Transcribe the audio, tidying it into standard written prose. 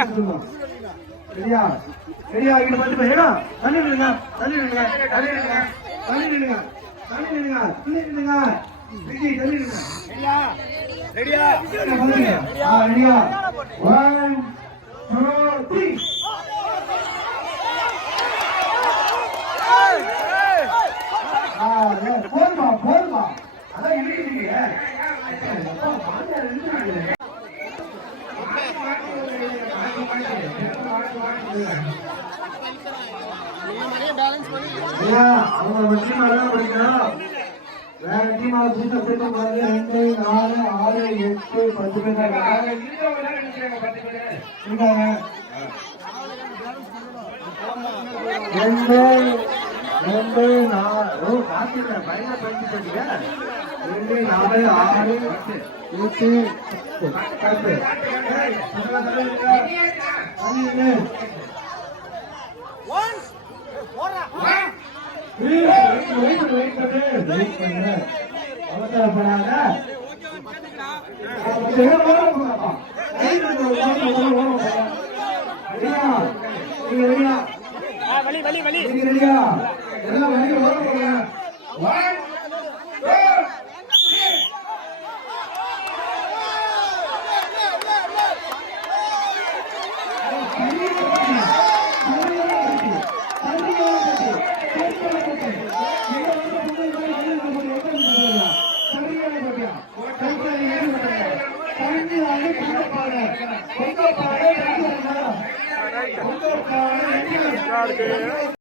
நில்லுங்க. ரெடியா ரெடியா இங்க வந்து ஏடா தள்ளி நில்லுங்க தள்ளி நில்லுங்க தள்ளி நில்லுங்க தள்ளி நில்லுங்க தள்ளி நில்லுங்க தள்ளி நில்லுங்க விஜி தள்ளி நில்லுங்க ரெடியா ரெடியா ரெடியா 1 2 3 போதுமா அதான் இழுக்கிறீங்க அவங்க டீம் எல்லாம் படிக்கணும் வேற டீம் புதுசா சேர்த்து பாருங்க 2 4 6 8 10 பேர் இருக்காங்க 2 4 பாத்துக்கிறேன் பயங்கர படிச்சுட்டீங்க 2 4 6 8 10 அவசரப்படாத எல்லாம் வழி ஓட போறேன்